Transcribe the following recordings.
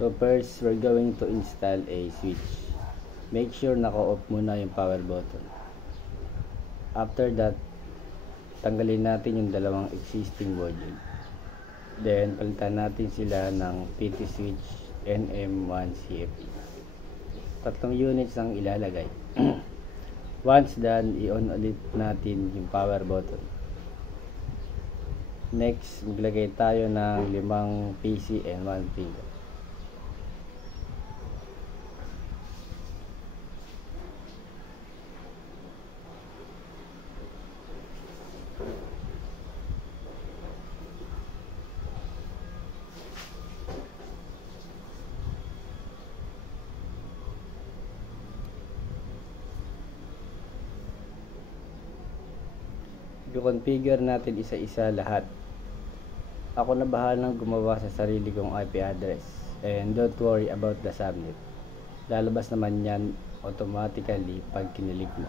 So first, we're going to install a switch. Make sure naka-off muna yung power button. After that, tanggalin natin yung dalawang existing module. Then, palitan natin sila ng PT switch NM1CFE. Tatlong units ang ilalagay. Once done, i-on ulit natin yung power button. Next, maglagay tayo ng 5 PC and 1 finger. I-configure natin isa-isa lahat. Ako na bahalang gumawa sa sarili kong IP address. And don't worry about the subnet. Lalabas naman yan automatically pag kinilig mo.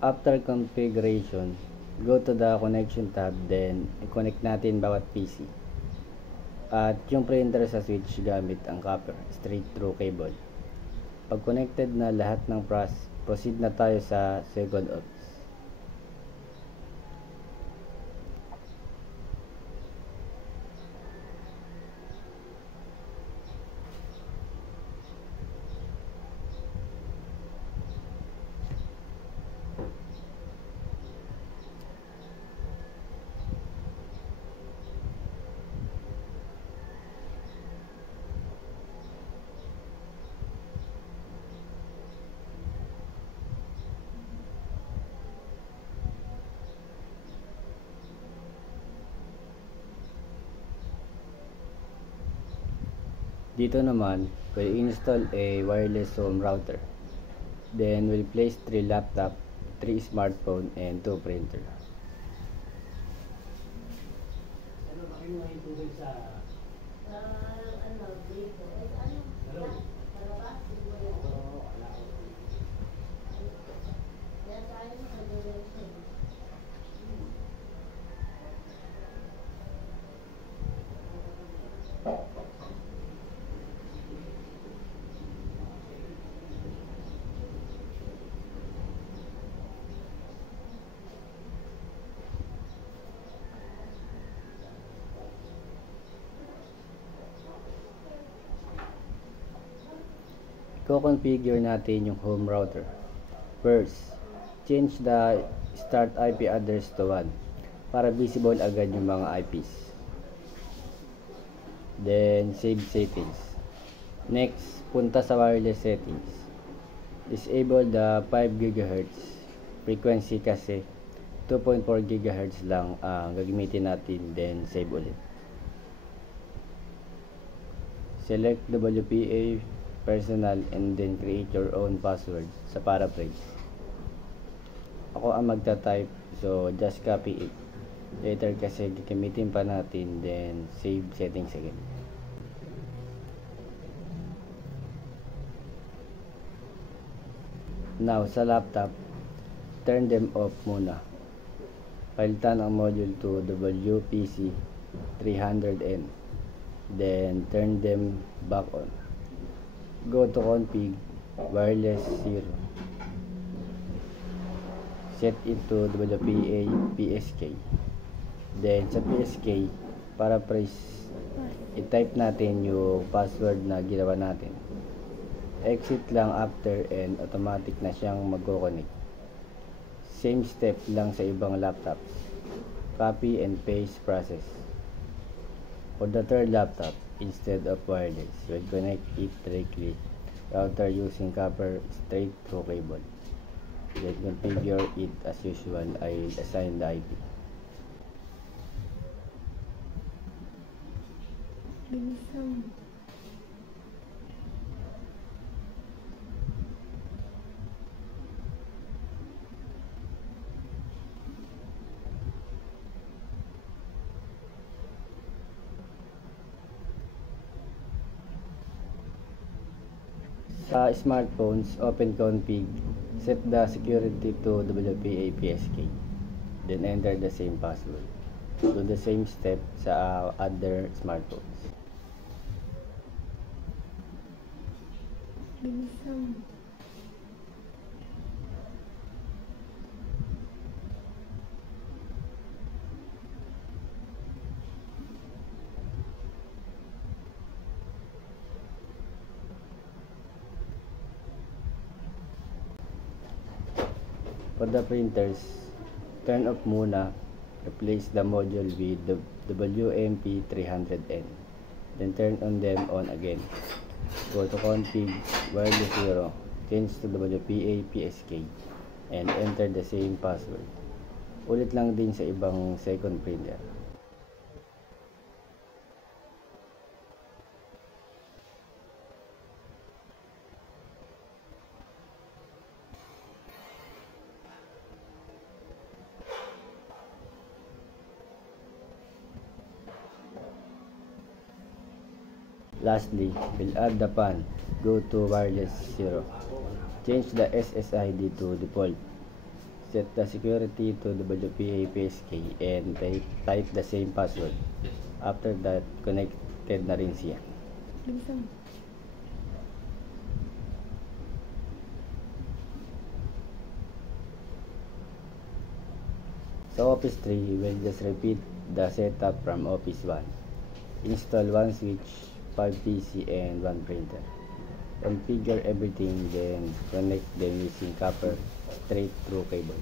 After configuration, go to the connection tab, then i-connect natin bawat PC. At yung printer sa switch gamit ang copper, straight through cable. Pag connected na lahat ng proceed na tayo sa second ops. Dito naman, we'll install a wireless home router. Then we'll place 3 laptop, 3 smartphone, and 2 printer. I-configure natin yung home router. First, change the start IP address to 1 para visible agad yung mga IPs. Then, save settings. Next, punta sa wireless settings. Disable the 5 GHz frequency kasi 2.4 GHz lang ang gagamitin natin, then save ulit. Select WPA personal and then create your own password sa paraphrase. Ako ang magta-type, so just copy it. Later kasi gagamitin pa natin, then save settings again. Now sa laptop, turn them off muna. Palitan ang module to WPC 300N. Then turn them back on. Go to config wireless 0. Set it to WPA PSK. Then sa PSK, para i-type natin yung password na ginawa natin. Exit lang after and automatic na siyang magko-connect. Same step lang sa ibang laptops. Copy and paste process. For the third laptop, instead of wireless, we'll connect it directly router using copper straight through cable. Then configure it as usual. I'll assign the IP. Sa smartphones, open config, set the security to WPA PSK, then enter the same password. Do the same step sa other smartphones. For the printers, turn off muna, replace the module with the WMP300N, then turn on them on again. Go to config wireless 0, change to WPA PSK, and enter the same password. Ulit lang din sa ibang second printer. Lastly, we'll add the PAN. Go to wireless 0. Change the SSID to default. Set the security to WPA PSK and type the same password. After that, connected na rin siya. Sa Office 3, we'll just repeat the setup from Office 1. Install one switch, 5 PC and 1 printer. Configure everything, then connect them using copper straight through cable.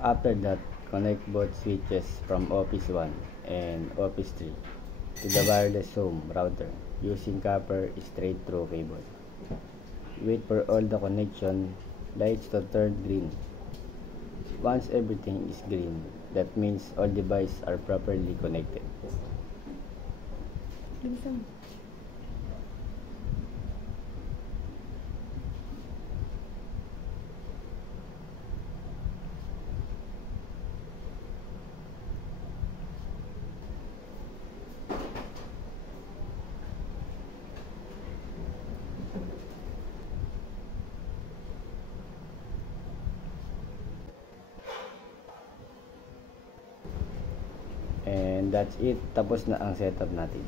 After that, connect both switches from Office 1 and Office 3 to the wireless home router using copper straight through cable. Wait for all the connection lights to turn green. Once everything is green, that means all devices are properly connected. Bilisan. And that's it. Tapos na ang setup natin.